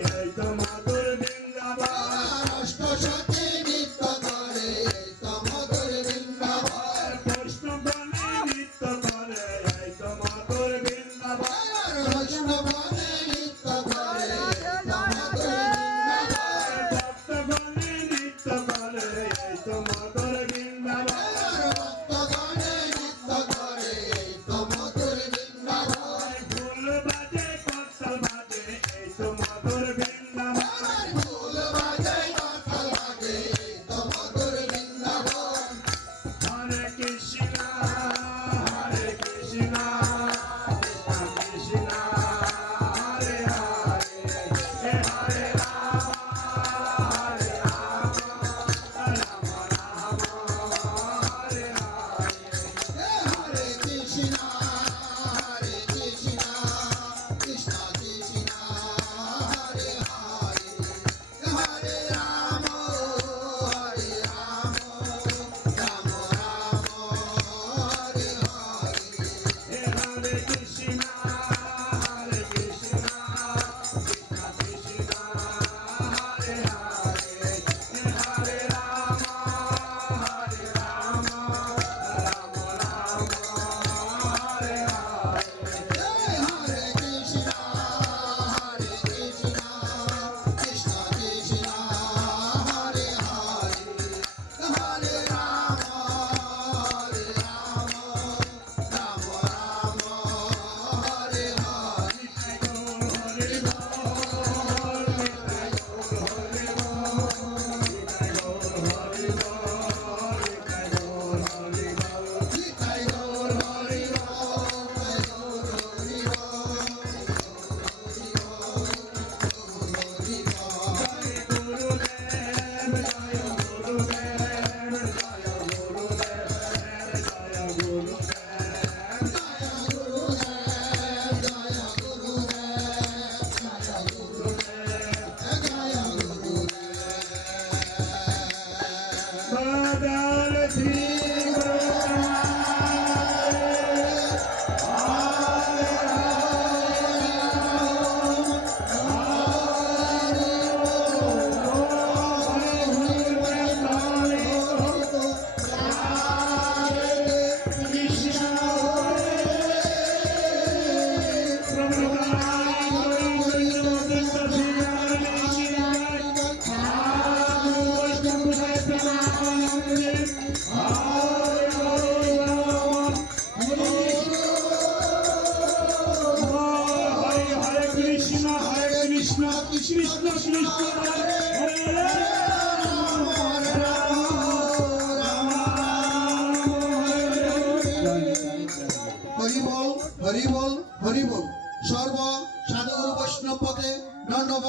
Hey, hey, hey, hey, Krishna Krishna Krishna Hari ball Hari ball Hari ball